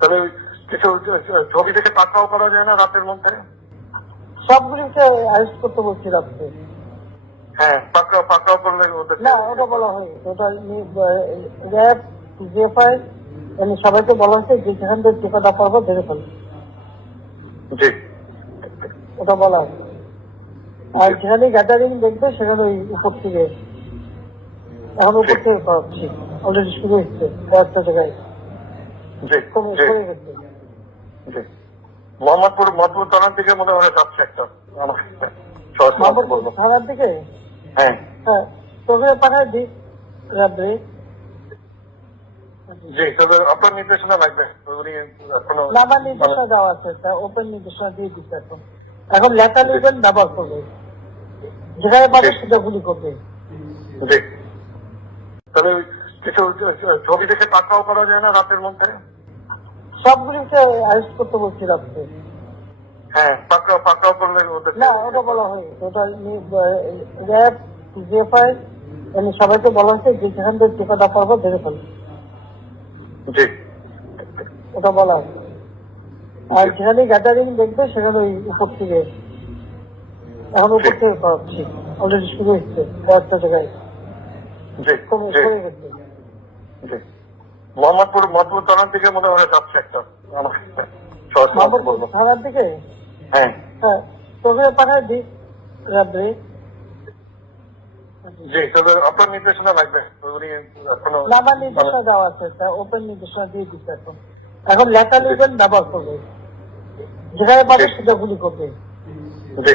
ওই কিছু ছবি থেকে পাকড়াও করা যায় না রাতের মধ্যে? সবগুলিকে অ্যারেস্ট করতে বলছি রাত্রে। হ্যাঁ পাকড়াও পাকড়াও করলে ওদের না ওটা বলা হয়নি। ওটা র্যাব জিএফআই এমনি সবাইকে বলা হয়েছে যে যেখান থেকে টিকাটা পারব ধরে ফেলবে জি। ওটা বলা হয়েছে আর যেখানে গ্যাদারিং দেখবে সেখানে ওই উপর থেকে। এখন উপর থেকে করাচ্ছি অলরেডি শুরু হচ্ছে কয়েকটা জায়গায় জি কমে জি কমে গেছে জি মোহাম্মদপুর মধুপুর থানার দিকে মনে হয় যাচ্ছে একটা। থানার দিকে? হ্যাঁ। হ্যাঁ তোকে পাঠায় দিই রাত্রে। জি তবে আপনার নির্দেশনা লাগবে। উনি এখনও না নির্দেশনা দেওয়া আছে তা ওপেন নির্দেশনা দিয়ে দিচ্ছে এখন। এখন লেখা লিখবেন ব্যবহার করবে যেখানে পাবে সেটা গুলি করবে জি। তাহলে কিছু ছবি থেকে পাকড়াও করা যায় না রাতের মধ্যে? সবগুলিকে অ্যারেস্ট করতে বলছি রাত্রে। হ্যাঁ পাকড়াও পাকড়াও করলে না ওটা বলা হয়নি। ওটা র্যাব জিএফআই এমনি সবাইকে বলা হয়েছে যে যেখান থেকে টিকাটা পারব ধরে ফেলবে জি। ওটা বলা হয়েছে আর যেখানে গ্যাদারিং দেখবে সেখানে ওই উপর থেকে এখন উপর থেকে করাচ্ছি অলরেডি শুরু হচ্ছে কয়েকটা জায়গায়। জি জি। মোহাম্মদপুর থানার দিকে মনে হয় যাচ্ছে একটা থানার দিকে? হ্যাঁ। হ্যাঁ তোকে দিই রাত্রে। জি তবে আপনার নির্দেশনা লাগবে। উনি এখনও আমার নির্দেশনা দেওয়া আছে তা ওপেন নির্দেশনা দিয়ে দিচ্ছে এখন। এখন লেখা লিখবেন ব্যবহার করবে। যেখানে পাবে সেটা গুলি করবে। জি।